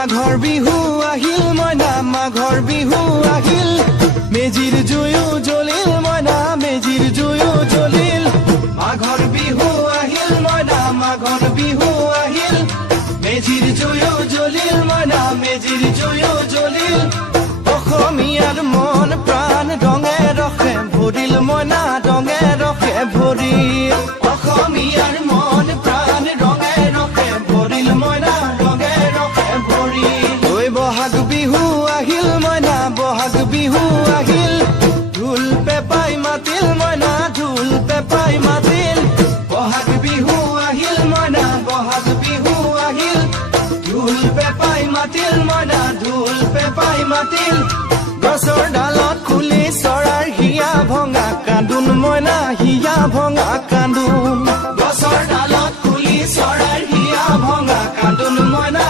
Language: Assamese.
মাঘৰ বিহু আহিল মইনা মাঘৰ বিহু আহিল মেজিৰ জুয়ো জ্বলিল মইনা মেজিৰ জুয়ো জ্বলিল মাঘৰ বিহু আহিল মইনা মাঘৰ বিহু আহিল মেজিৰ জুয়ো জ্বলিল মইনা মেজিৰ জুয়ো জ্বলিল অসমীয়াৰ মন প্ৰাণ ৰঙে ৰসে ভৰিল মইনা ৰঙে ৰসে ভৰিল অসমীয়াৰ মন প্ৰাণ ৰঙে ৰসে ভৰিল মইনা ৰঙে ৰসে ভৰিল ঐ বহাগ বিহু আহিল মইনা বহাগ বিহু আহিল ঢোল পেপাই মাতিল মইনা ঢোল পেপাই মাতিল বহাগ বিহু আহিল মইনা বহাগ বিহু আহিল ঢোল পেপাই মাতিল মইনা ঢোল পেপাই মাতিল গছৰ ডালত খুলি চৰাৰ হিয়া ভঙা কান্দোন মইনা হিয়া ভঙা কান্দোন